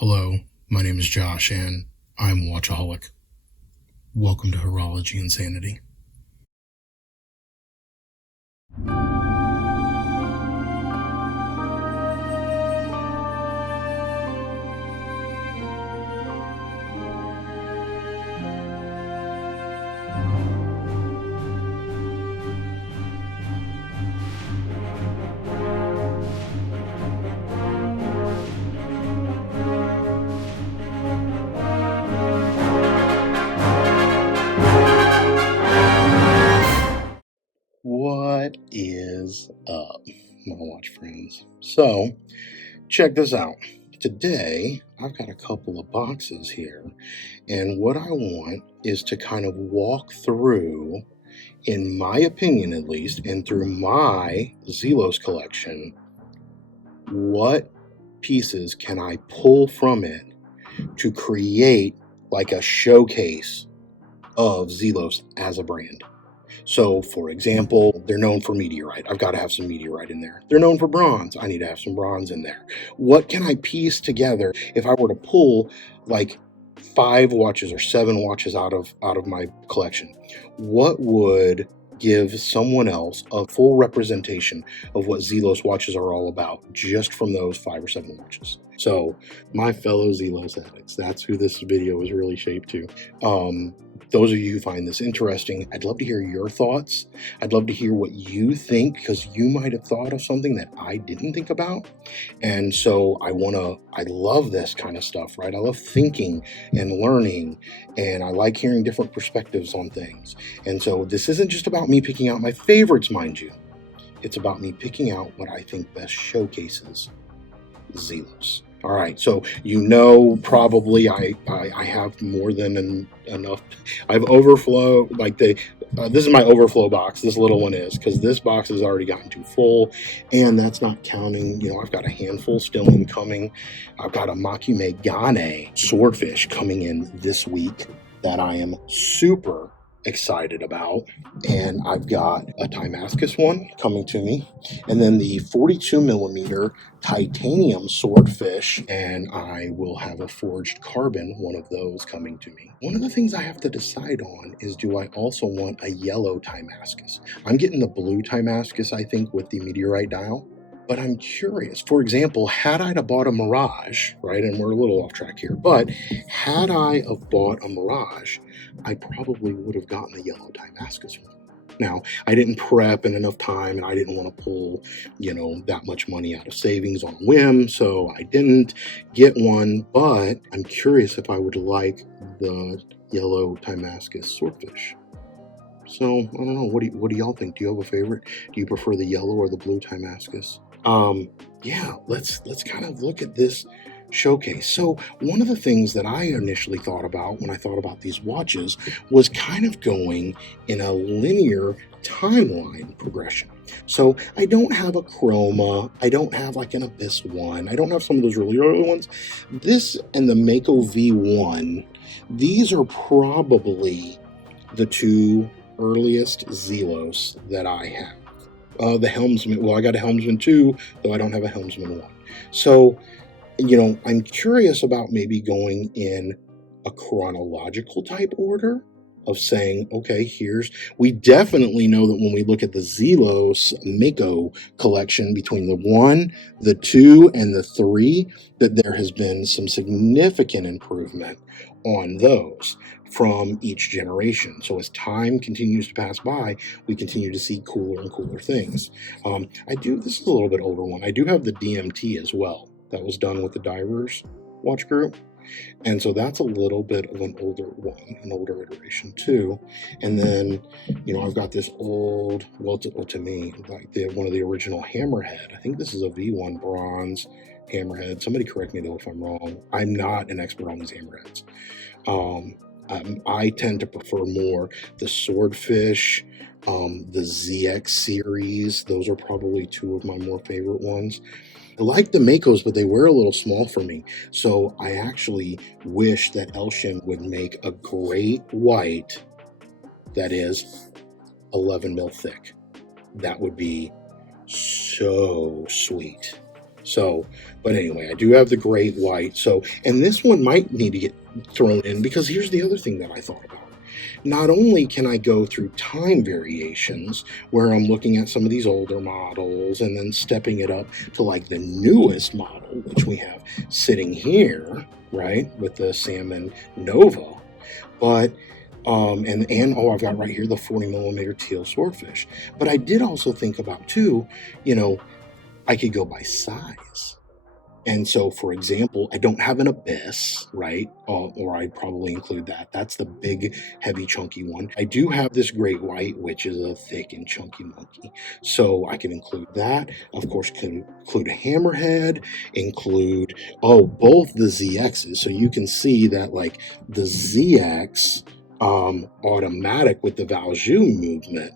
Hello, my name is Josh, and I'm a watchaholic. Welcome to Horologyinsanity. What is up, my watch friends? So, check this out. Today, I've got a couple of boxes here, and what I want is to kind of walk through, in my opinion at least, and through my Zelos collection, what pieces can I pull from it to create like a showcase of Zelos as a brand. So, for example, they're known for meteorite. I've got to have some meteorite in there. They're known for bronze. I need to have some bronze in there. What can I piece together if I were to pull like 5 watches or 7 watches out of my collection? What would give someone else a full representation of what Zelos watches are all about just from those 5 or 7 watches? So, my fellow Zelos addicts, that's who this video is really shaped to. Those of you who find this interesting, I'd love to hear your thoughts. I'd love to hear what you think, because you might have thought of something that I didn't think about. And so I love this kind of stuff, right? I love thinking and learning, and I like hearing different perspectives on things. And so this isn't just about me picking out my favorites, mind you. It's about me picking out what I think best showcases Zelos. All right, so probably I have more than enough. I've overflow, this is my overflow box. This little one is, because this box has already gotten too full, and that's not counting, I've got a handful still incoming. I've got a Makumegane swordfish coming in this week that I am super excited about, and I've got a Timascus one coming to me, and then the 42 millimeter titanium swordfish, and I will have a forged carbon, one of those coming to me. One of the things I have to decide on is, do I also want a yellow Timascus? I'm getting the blue Timascus, I think, with the meteorite dial. But I'm curious. For example, had I bought a Mirage, right, and we're a little off track here, but had I have bought a Mirage, I probably would have gotten the yellow Timascus one. Now, I didn't prep in enough time, and I didn't want to pull, that much money out of savings on a whim, so I didn't get one, but I'm curious if I would like the yellow Timascus swordfish. So, I don't know. What do y'all think? Do you have a favorite? Do you prefer the yellow or the blue Timascus? Let's kind of look at this showcase. So one of the things that I initially thought about when I thought about these watches was kind of going in a linear timeline progression. So I don't have a Chroma, I don't have like an Abyss one, I don't have some of those really early ones. This and the Mako V1, these are probably the 2 earliest Zelos that I have. The Helmsman, well, I got a Helmsman 2, though I don't have a Helmsman 1. So, I'm curious about maybe going in a chronological type order of saying, okay, we definitely know that when we look at the Zelos Mako collection between the 1, the 2, and the 3, that there has been some significant improvement on those from each generation. So as time continues to pass by, we continue to see cooler and cooler things. This is a little bit older one. I do have the DMT as well. That was done with the Divers watch group. And so that's a little bit of an older one, an older iteration too. And then, I've got this old, to me, like one of the original Hammerhead. I think this is a V1 bronze Hammerhead. Somebody correct me though if I'm wrong. I'm not an expert on these Hammerheads. I tend to prefer more the Swordfish, the ZX series. Those are probably 2 of my more favorite ones. I like the Makos, but they were a little small for me. So I actually wish that Elshin would make a great white that is 11 mil thick. That would be so sweet. So, but anyway, I do have the great white. So, and this one might need to get thrown in because here's the other thing that I thought about. Not only can I go through time variations where I'm looking at some of these older models and then stepping it up to like the newest model, which we have sitting here, right, with the Salmon Nova, but and oh, I've got right here the 40 millimeter teal swordfish. But I did also think about too, you know, I could go by size. And so, for example, I don't have an abyss, right? Or I'd probably include that. That's the big, heavy, chunky one. I do have this great white, which is a thick and chunky monkey. So I can include that. Of course, can include a hammerhead, include, both the ZXs. So you can see that, like, the ZX automatic with the Valjoux movement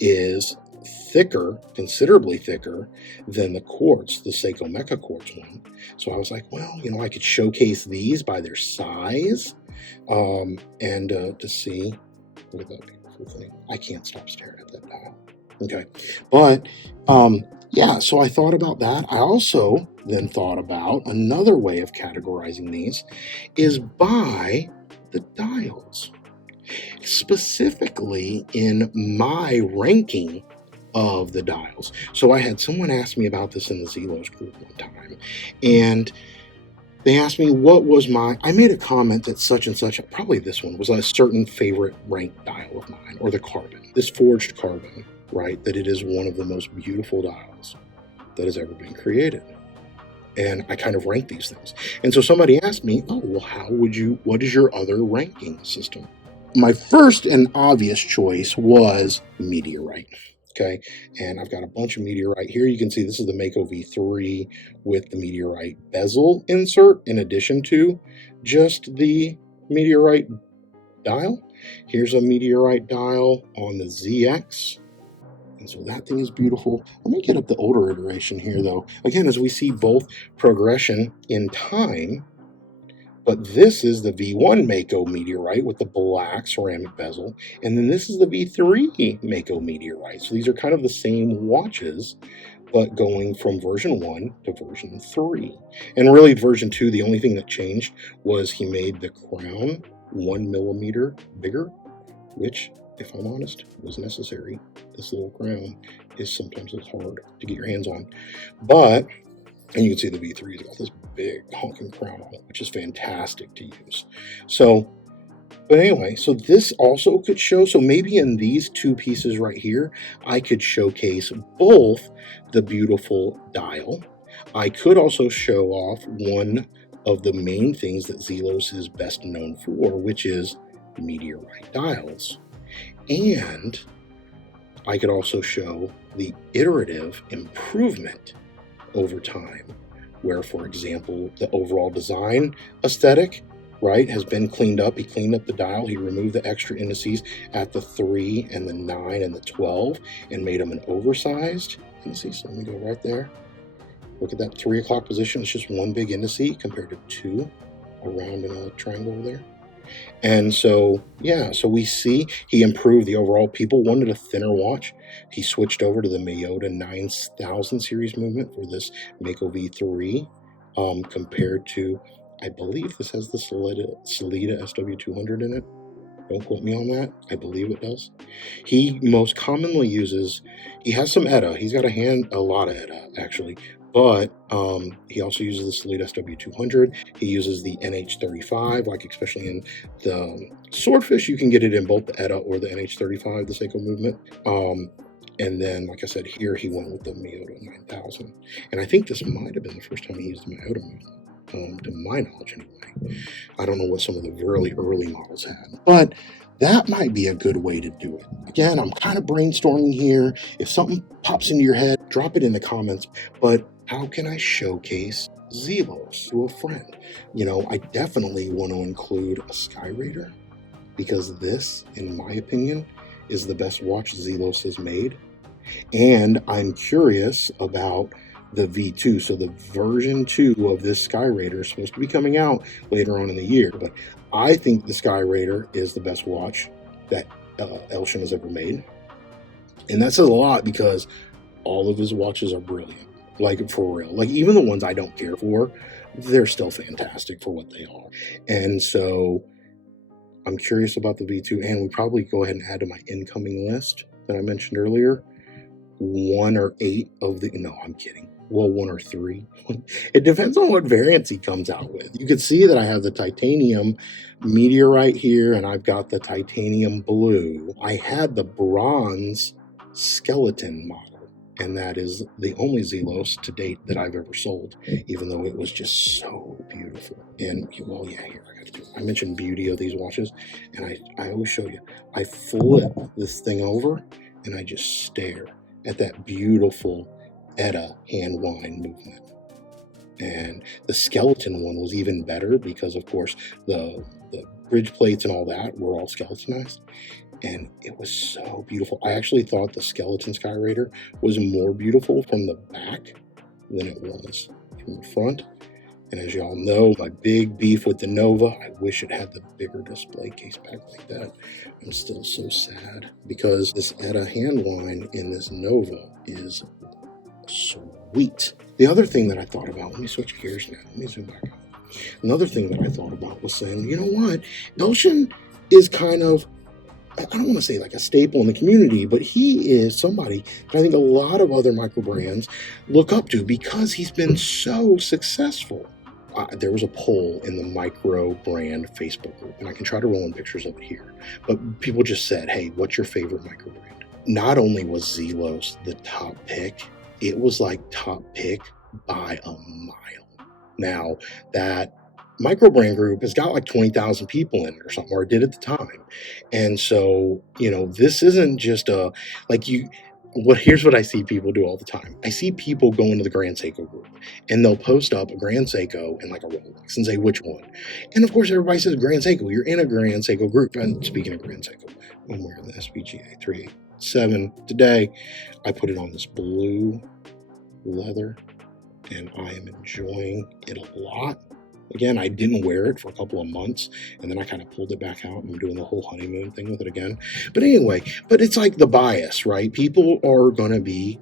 is thicker, considerably thicker than the quartz, the Seiko Mecha quartz one. So I was like, well, I could showcase these by their size, and to see. Look at that beautiful thing. I can't stop staring at that dial. Okay, but yeah. So I thought about that. I also then thought about another way of categorizing these is by the dials, specifically in my ranking of the dials. So I had someone ask me about this in the Zelos group one time, and they asked me what was I made a comment that such and such, probably this one, was a certain favorite ranked dial of mine, or the carbon, this forged carbon, right? That it is one of the most beautiful dials that has ever been created. And I kind of rank these things. And so somebody asked me, oh, well, what is your other ranking system? My first and obvious choice was meteorite. Okay, and I've got a bunch of meteorite here. You can see this is the Mako V3 with the meteorite bezel insert in addition to just the meteorite dial. Here's a meteorite dial on the ZX. And so that thing is beautiful. Let me get up the older iteration here, though. Again, as we see both progression in time, but this is the V1 Mako meteorite with the black ceramic bezel, and then this is the V3 Mako meteorite. So these are kind of the same watches, but going from version 1 to version 3. And really, version 2, the only thing that changed was he made the crown 1 millimeter bigger, which, if I'm honest, was necessary. This little crown is sometimes a little hard to get your hands on. But, and you can see the V3's got this big honking crown on it, which is fantastic to use. So, but anyway, so this also could show, so maybe in these two pieces right here, I could showcase both the beautiful dial. I could also show off one of the main things that Zelos is best known for, which is meteorite dials. And I could also show the iterative improvement over time, where, for example, the overall design aesthetic, right, has been cleaned up. He cleaned up the dial. He removed the extra indices at the 3 and the 9 and the 12 and made them an oversized. You can see, so let me go right there. Look at that 3 o'clock position. It's just one big indice compared to 2 around in a triangle over there. And so, yeah, so we see he improved the overall. People wanted a thinner watch. He switched over to the Miyota 9000 series movement for this Mako V3, compared to, I believe this has the Solida SW200 in it. Don't quote me on that. I believe it does. He most commonly uses, he has some ETA. He's got a lot of ETA, actually. But he also uses the Solida SW200. He uses the NH35, like especially in the Swordfish, you can get it in both the ETA or the NH35, the Seiko movement. And then, like I said, here he went with the Miyota 9000. And I think this might have been the first time he used the Miyota movement, to my knowledge anyway. I don't know what some of the really early models had. But that might be a good way to do it. Again, I'm kind of brainstorming here. If something pops into your head, drop it in the comments. But how can I showcase Zelos to a friend? I definitely want to include a Skyraider, because this, in my opinion, is the best watch Zelos has made. And I'm curious about the V2. So the version 2 of this Skyraider is supposed to be coming out later on in the year. But I think the Skyraider is the best watch that Elshin has ever made. And that says a lot, because all of his watches are brilliant. Like, for real. Like, even the ones I don't care for, they're still fantastic for what they are. And so I'm curious about the V2, and we probably go ahead and add to my incoming list that I mentioned earlier. 1 or 8 of the, no, I'm kidding. Well, 1 or 3. It depends on what variants he comes out with. You can see that I have the titanium meteorite here, and I've got the titanium blue. I had the bronze skeleton model, and that is the only Zelos to date that I've ever sold, even though it was just so beautiful. And, well, yeah, here, I mentioned beauty of these watches, and I always show you. I flip this thing over, and I just stare at that beautiful ETA hand wind movement. And the skeleton one was even better because, of course, the bridge plates and all that were all skeletonized. And it was so beautiful. I actually thought the skeleton Skyraider was more beautiful from the back than it was from the front. And as y'all know, my big beef with the Nova, I wish it had the bigger display case back like that. I'm still so sad because this ETA hand wind in this Nova is sweet. The other thing that I thought about, let me switch gears now. Let me zoom back out. Another thing that I thought about was saying, you know what? Elshin is kind of, I don't want to say like a staple in the community, but he is somebody that I think a lot of other micro brands look up to because he's been so successful. There was a poll in the micro brand Facebook group, and I can try to roll in pictures of it here, but people just said, hey, what's your favorite micro brand? Not only was Zelos the top pick, it was like top pick by a mile. Now, that micro brand group has got like 20,000 people in it or something, or it did at the time. And so, this isn't just here's what I see people do all the time. I see people go into the Grand Seiko group and they'll post up a Grand Seiko and like a Rolex and say which one. And of course, everybody says Grand Seiko. You're in a Grand Seiko group. And speaking of Grand Seiko, I'm wearing the SPGA 387 today. I put it on this blue leather and I am enjoying it a lot. Again, I didn't wear it for a couple of months, and then I kind of pulled it back out, and I'm doing the whole honeymoon thing with it again. But anyway, it's like the bias, right? People are going to be,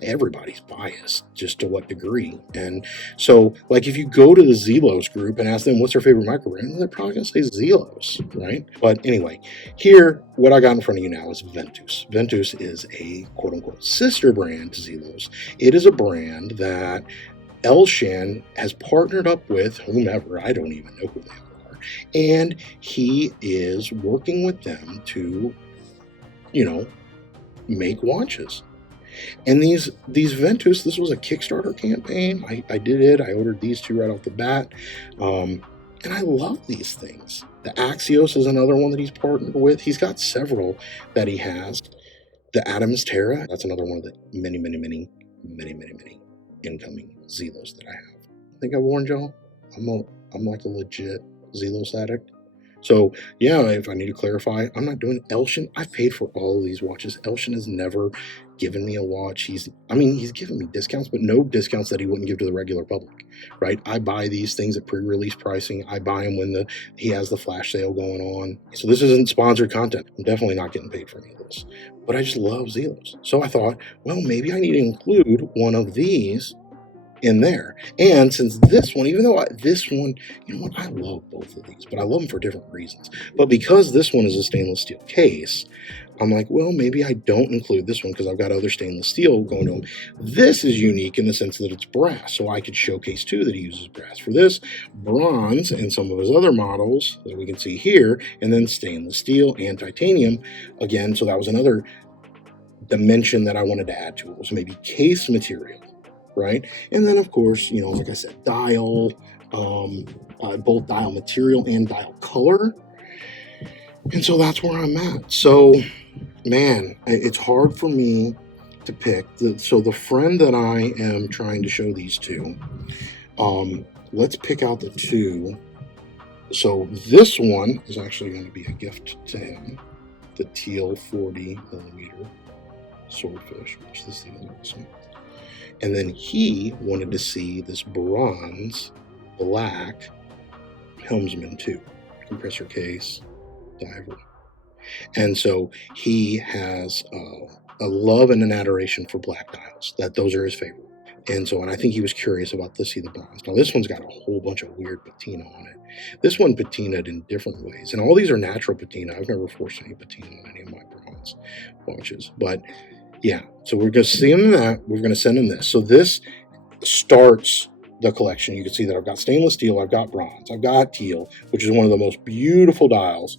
everybody's biased, just to what degree. And so, like, if you go to the Zelos group and ask them what's their favorite micro brand, they're probably going to say Zelos, right? But anyway, here, what I got in front of you now is Ventus. Ventus is a quote-unquote sister brand to Zelos. It is a brand that Elshan has partnered up with whomever, I don't even know who they are, and he is working with them to, make watches. And these Ventus, this was a Kickstarter campaign. I did it. I ordered these two right off the bat. And I love these things. The Axios is another one that he's partnered with. He's got several that he has. The Adams Terra, that's another one of the many incoming Zelos that I have. I think I warned y'all. I'm like a legit Zelos addict. So yeah, if I need to clarify, I'm not doing Elshin. I've paid for all of these watches. Elshin has never given me a watch. He's given me discounts, but no discounts that he wouldn't give to the regular public, right? I buy these things at pre-release pricing. I buy them when he has the flash sale going on. So this isn't sponsored content. I'm definitely not getting paid for any of this, but I just love Zelos. So I thought, well, maybe I need to include one of these in there. And since this one, even though this one, I love both of these, but I love them for different reasons. But because this one is a stainless steel case, I'm like, well, maybe I don't include this one because I've got other stainless steel going to them. This is unique in the sense that it's brass, so I could showcase too that he uses brass for this, bronze, and some of his other models that we can see here, and then stainless steel and titanium again. So that was another dimension that I wanted to add to it, was maybe case material, right? And then of course, like I said, dial, both dial material and dial color. And so that's where I'm at. So man, it's hard for me to pick. So the friend that I am trying to show these to, let's pick out the two. So this one is actually going to be a gift to him, the teal 40 millimeter swordfish, which is the other one. And then he wanted to see this bronze black helmsman too, compressor case, diver. And so he has a love and an adoration for black dials. Those are his favorite. And I think he was curious about this, see the bronze. Now this one's got a whole bunch of weird patina on it. This one patinaed in different ways, and all these are natural patina. I've never forced any patina on any of my bronze watches, but yeah. So we're going to see him that. We're going to send him this. So this starts the collection. You can see that I've got stainless steel, I've got bronze, I've got teal, which is one of the most beautiful dials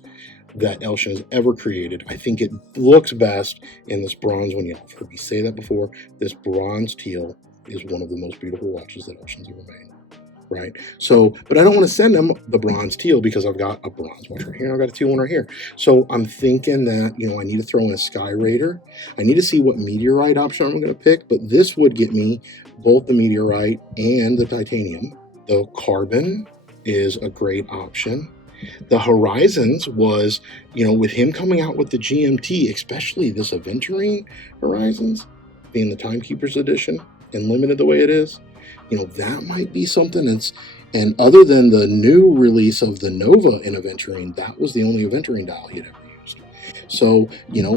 that Elshin has ever created. I think it looks best in this bronze one. You've heard me say that before. This bronze teal is one of the most beautiful watches that Elshin's ever made. Right? So, but I don't want to send them the bronze teal because I've got a bronze watch right here. I've got a teal one right here. So I'm thinking that, I need to throw in a Skyraider. I need to see what meteorite option I'm going to pick, but this would get me both the meteorite and the titanium. The carbon is a great option. The Horizons was, with him coming out with the GMT, especially this Aventurine Horizons, being the Timekeepers edition and limited the way it is, that might be something and other than the new release of the Nova in Aventurine, that was the only Aventurine dial he had ever used. So,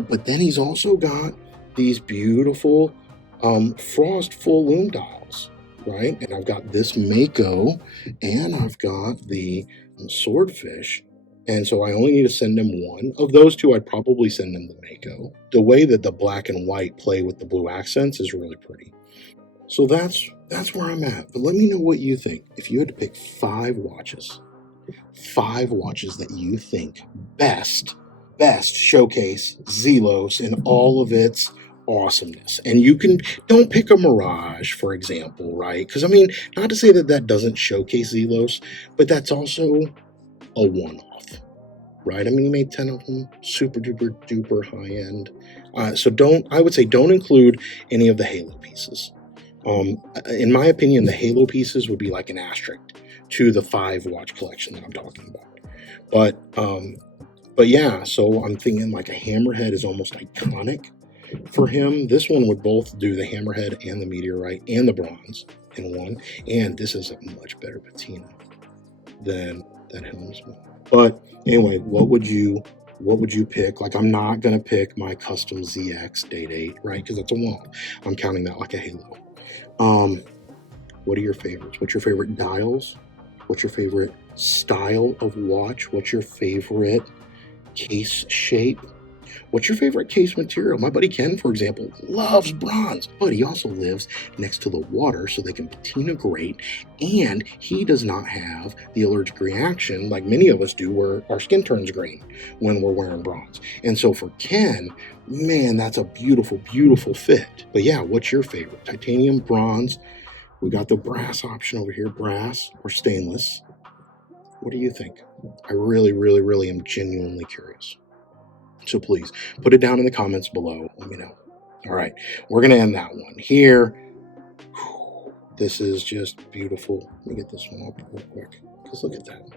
but then he's also got these beautiful Frost full loom dials, right? And I've got this Mako, and I've got the Swordfish. And so I only need to send him one. Of those two, I'd probably send him the Mako. The way that the black and white play with the blue accents is really pretty. So that's where I'm at. But let me know what you think. If you had to pick 5 watches that you think best showcase Zelos in all of its awesomeness. And don't pick a Mirage, for example, right? Because not to say that doesn't showcase Zelos, but that's also a one-off, right? He made 10 of them, super duper duper high end. So I would say don't include any of the Halo pieces. In my opinion, the Halo pieces would be like an asterisk to the 5 watch collection that I'm talking about. But yeah, so I'm thinking like a hammerhead is almost iconic for him. This one would both do the hammerhead and the meteorite and the bronze in one. And this is a much better patina than Helm's one. But anyway, what would you pick? Like, I'm not gonna pick my custom ZX Date 8, right? Because it's a one. I'm counting that like a Halo. What are your favorites? What's your favorite dials? What's your favorite style of watch? What's your favorite case shape? What's your favorite case material? My buddy Ken, for example, loves bronze, but he also lives next to the water, so they can patina great, and he does not have the allergic reaction like many of us do where our skin turns green when we're wearing bronze. And so for Ken, man, that's a beautiful, beautiful fit. But yeah, what's your favorite? Titanium, bronze? We got the brass option over here, brass or stainless. What do you think? I really, really, really am genuinely curious. So please put it down in the comments below. Let me know. All right, we're going to end that one here. This is just beautiful. Let me get this one up real quick, because look at that.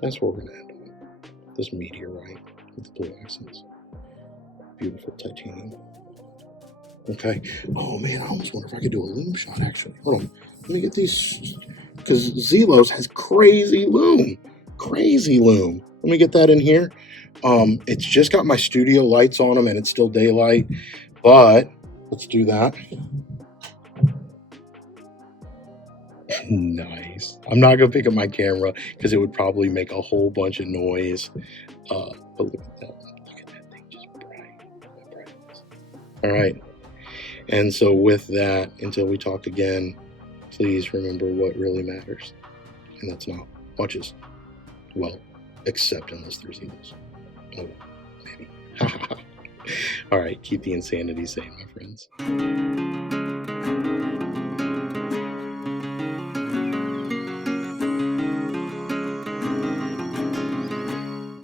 That's where we're going to end on. This meteorite with the blue accents. Beautiful titanium. Okay. Oh man, I almost wonder if I could do a loom shot actually. Hold on. Let me get these, because Zelos has crazy loom. Crazy loom. Let me get that in here. It's just got my studio lights on them and it's still daylight, but let's do that. Nice. I'm not gonna pick up my camera because it would probably make a whole bunch of noise. But look at that. Look at that thing, just bright. All right. And so with that, until we talk again, please remember what really matters. And that's not watches. Well, except unless there's Zelos. Oh, maybe. All right, keep the insanity sane, my friends.